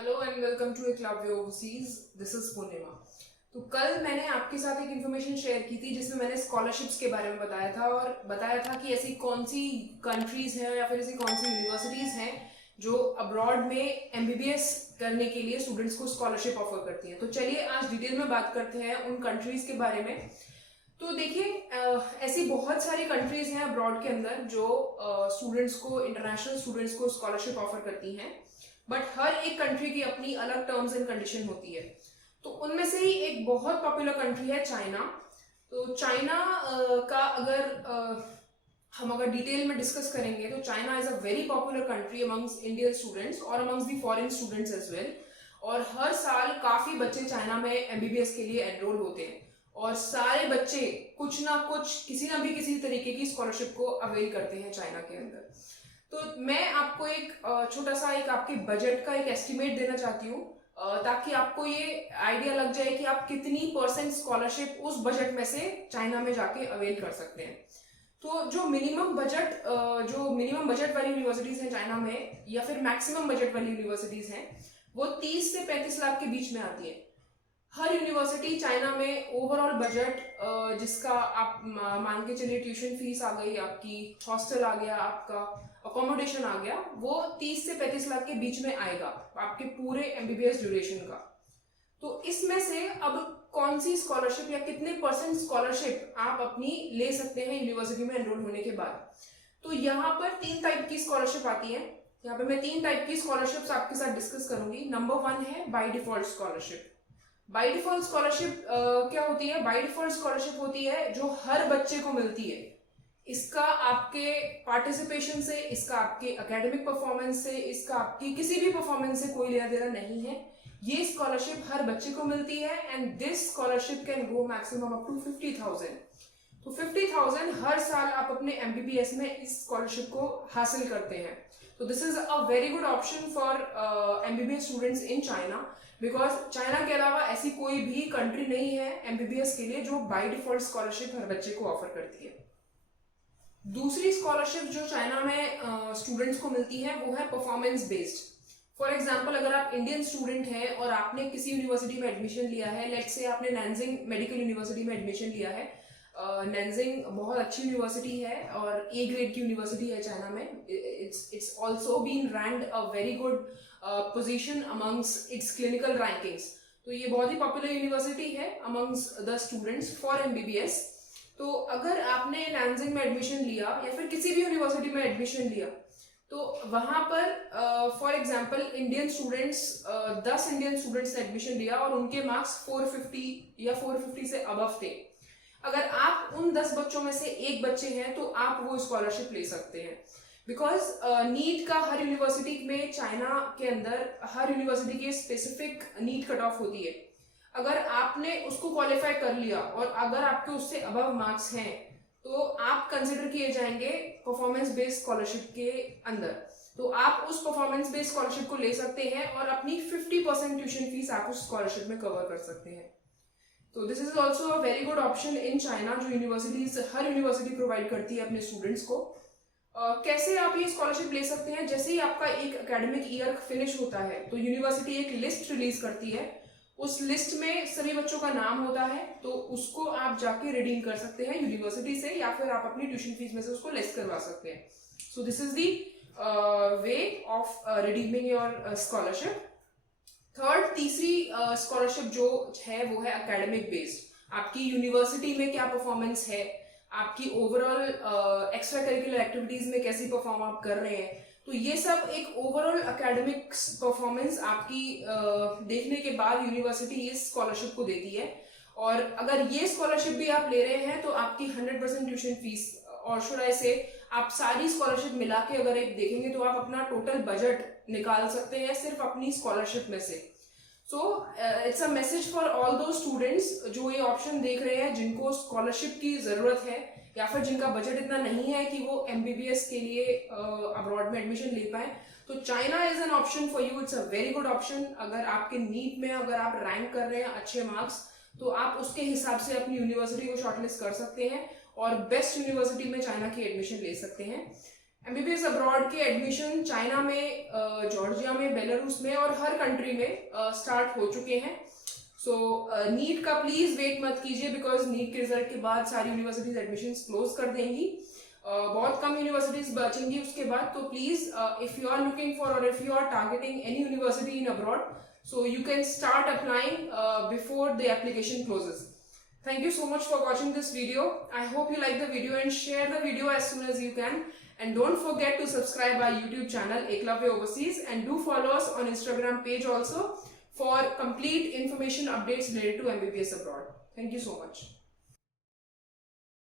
Hello and welcome to Eklavya overseas. This is Purnima. तो कल मैंने आपके साथ एक इन्फॉर्मेशन शेयर की थी जिसमें मैंने स्कॉलरशिप्स के बारे में बताया था और बताया था कि ऐसी कौन सी कंट्रीज हैं या फिर ऐसी कौन सी यूनिवर्सिटीज हैं जो अब्रॉड में एमबीबीएस करने के लिए स्टूडेंट्स को स्कॉलरशिप ऑफर करती हैं। तो चलिए आज डिटेल में बात करते हैं उन कंट्रीज के बारे में। तो देखिए, ऐसी बहुत सारी कंट्रीज हैं अब्रॉड के अंदर जो स्टूडेंट्स को, इंटरनेशनल स्टूडेंट्स को स्कॉलरशिप ऑफर करती हैं, बट हर एक कंट्री की अपनी अलग टर्म्स एंड कंडीशन होती है। तो उनमें से ही एक बहुत पॉपुलर कंट्री है चाइना। तो चाइना का हम अगर डिटेल में डिस्कस करेंगे तो China is a very popular country amongst Indian students और amongst the foreign students as well. और हर साल काफी बच्चे चाइना में एमबीबीएस के लिए एनरोल होते हैं और सारे बच्चे कुछ ना कुछ, किसी ना भी किसी तरीके की स्कॉलरशिप को अवेल करते हैं चाइना के अंदर। तो मैं आपको एक छोटा सा एक आपके बजट का एक एस्टिमेट देना चाहती हूँ ताकि आपको ये आइडिया लग जाए कि आप कितनी परसेंट स्कॉलरशिप उस बजट में से चाइना में जाके अवेल कर सकते हैं। तो जो मिनिमम बजट वाली यूनिवर्सिटीज हैं चाइना में या फिर मैक्सिमम बजट वाली यूनिवर्सिटीज हैं वो 30 से 35 लाख के बीच में आती है। हर यूनिवर्सिटी चाइना में ओवरऑल बजट जिसका आप मान के चलिए, ट्यूशन फीस आ गई आपकी, हॉस्टल आ गया आपका, अकोमोडेशन आ गया, वो 30 से 35 लाख के बीच में आएगा आपके पूरे एमबीबीएस ड्यूरेशन का। तो इसमें से अब कौन सी स्कॉलरशिप या कितने परसेंट स्कॉलरशिप आप अपनी ले सकते हैं यूनिवर्सिटी में एनरोल होने के बाद। तो यहाँ पर 3 टाइप की स्कॉलरशिप आती है। यहाँ पे मैं 3 टाइप की स्कॉलरशिप्स आपके साथ डिस्कस करूंगी। नंबर 1 है by default scholarship. By default scholarship क्या होती है? बाय डिफॉल्ट स्कॉलरशिप होती है जो हर बच्चे को मिलती है। इसका आपके पार्टिसिपेशन से, इसका आपके एकेडमिक परफॉर्मेंस से, इसका आपकी किसी भी परफॉर्मेंस से कोई लेना देना नहीं है। ये स्कॉलरशिप हर बच्चे को मिलती है and this scholarship can go maximum up to 50,000। तो 50,000 हर साल आप अपने एमबीबीएस में इस स्कॉलरशिप को हासिल करते हैं। तो this is a very good option for MBBS students in China, because China के अलावा ऐसी कोई भी कंट्री नहीं है एमबीबीएस के लिए जो बाय डिफॉल्ट स्कॉलरशिप हर बच्चे को ऑफर करती है। दूसरी स्कॉलरशिप जो चाइना में स्टूडेंट्स को मिलती है वो है परफॉर्मेंस बेस्ड। फॉर एग्जाम्पल, अगर आप इंडियन स्टूडेंट हैं और आपने किसी यूनिवर्सिटी में एडमिशन लिया है, लेट्स से आपने नैनजिंग मेडिकल यूनिवर्सिटी में एडमिशन लिया है। नैनजिंग बहुत अच्छी यूनिवर्सिटी है और ए ग्रेड की यूनिवर्सिटी है चाइना में। It's also been ranked a very good position amongst its clinical rankings. तो ये बहुत ही पॉपुलर यूनिवर्सिटी है amongst the students for MBBS. तो अगर आपने नैनजिंग में एडमिशन लिया या फिर किसी भी यूनिवर्सिटी में एडमिशन लिया तो वहां पर for example Indian students 10 Indian students ने एडमिशन लिया और उनके मार्क्स 450 या 450 से अबव थे। अगर आप उन 10 बच्चों में से एक बच्चे हैं तो आप वो स्कॉलरशिप ले सकते हैं। बिकॉज नीट का हर यूनिवर्सिटी में, चाइना के अंदर हर यूनिवर्सिटी की स्पेसिफिक नीट कट ऑफ होती है। अगर आपने उसको क्वालिफाई कर लिया और अगर आपके उससे अबव मार्क्स हैं तो आप कंसिडर किए जाएंगे परफॉर्मेंस बेस्ड स्कॉलरशिप के अंदर। तो आप उस परफॉर्मेंस बेस्ड स्कॉलरशिप को ले सकते हैं और अपनी 50% ट्यूशन फीस आप उस स्कॉलरशिप में कवर कर सकते हैं। तो this is also a very good option in China जो हर यूनिवर्सिटी प्रोवाइड करती है अपने स्टूडेंट्स को। कैसे आप ये स्कॉलरशिप ले सकते हैं? जैसे ही आपका एक एकेडमिक ईयर फिनिश होता है तो यूनिवर्सिटी एक लिस्ट रिलीज करती है। उस लिस्ट में सभी बच्चों का नाम होता है, तो उसको आप जाके रिडीम कर सकते हैं यूनिवर्सिटी से या फिर आप अपनी ट्यूशन फीस में से उसको लेस करवा सकते हैं। So this is the way of redeeming your scholarship. तीसरी स्कॉलरशिप जो है वो है एकेडमिक बेस्ड। आपकी यूनिवर्सिटी में क्या परफॉर्मेंस है, आपकी ओवरऑल एक्स्ट्रा करिकुलर एक्टिविटीज में कैसी परफॉर्म आप कर रहे हैं, तो ये सब एक ओवरऑल एकेडमिक परफॉर्मेंस आपकी देखने के बाद यूनिवर्सिटी इस स्कॉलरशिप को देती है। और अगर ये स्कॉलरशिप भी आप ले रहे हैं तो आपकी 100% ट्यूशन फीस, और शुड आई से आप सारी स्कॉलरशिप मिला के अगर एक देखेंगे तो आप अपना टोटल बजट निकाल सकते हैं सिर्फ अपनी स्कॉलरशिप में से। So it's a message for all दो स्टूडेंट्स जो ये ऑप्शन देख रहे हैं, जिनको स्कॉलरशिप की जरूरत है या फिर जिनका बजट इतना नहीं है कि वो एमबीबीएस के लिए अब्रॉड में एडमिशन ले पाए। तो China is an option for you. It's a very good option. अगर आपके नीट में अगर आप रैंक कर रहे हैं अच्छे मार्क्स तो आप उसके हिसाब से अपनी यूनिवर्सिटी को शॉर्टलिस्ट कर सकते हैं और बेस्ट यूनिवर्सिटी में चाइना की एडमिशन ले सकते हैं। एमबीबीएस अब्रॉड के एडमिशन चाइना में, जॉर्जिया में, बेलारूस में और हर कंट्री में स्टार्ट हो चुके हैं. सो नीट का प्लीज वेट मत कीजिए, बिकॉज नीट के रिजल्ट के बाद सारी यूनिवर्सिटीज एडमिशन क्लोज कर देंगी. बहुत कम यूनिवर्सिटीज बचेंगी उसके बाद. तो please if you are looking for और if you are targeting any university in abroad, so you can start applying before the application closes. Thank you so much for watching this video. I hope you like the video and share the video as soon as you can. And don't forget to subscribe our YouTube channel Eklavya Overseas, and do follow us on Instagram page also for complete information updates related to MBBS abroad. Thank you so much.